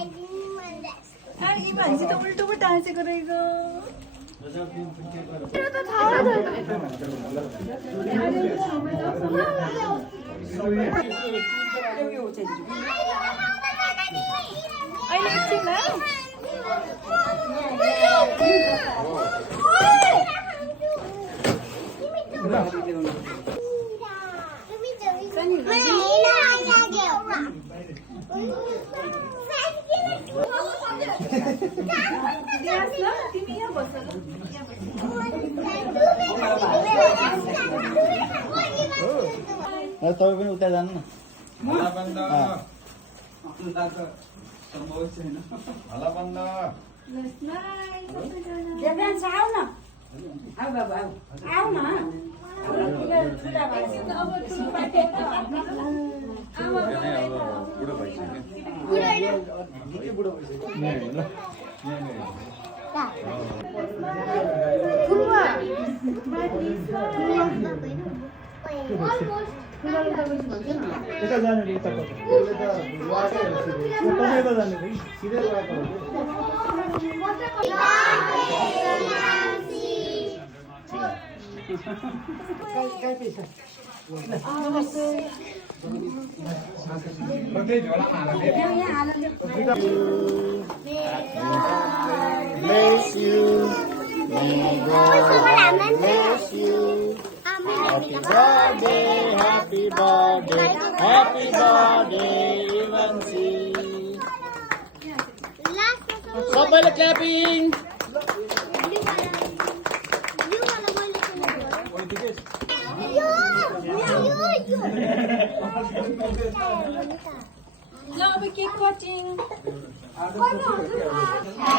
이 만지 또 उल्टो पो टाँसेको रहेछ मेरो त थाहा अहिले एकछिन तिमी यहाँ बस तपाईँ पनि उता जानु न आऊ बाबु आऊ न यता जानु रे यता तपाईँ यता जानु रे सिधै गएको Bless you. Bless you. Happy birthday, happy birthday, happy birthday, Ivancy. Somebody clapping. Now we keep watching.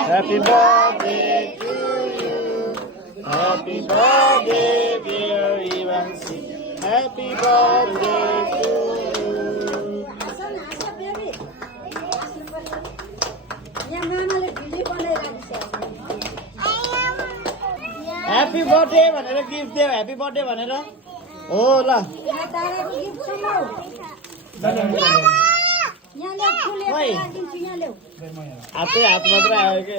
Happy birthday to you. Happy birthday, dear Ivancy. Happy birthday to you. Happy birthday भनेर gift देऊ happy birthday भनेर हो ल हातै हात मात्र आयो के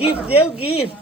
गिफ्ट देऊ गिफ्ट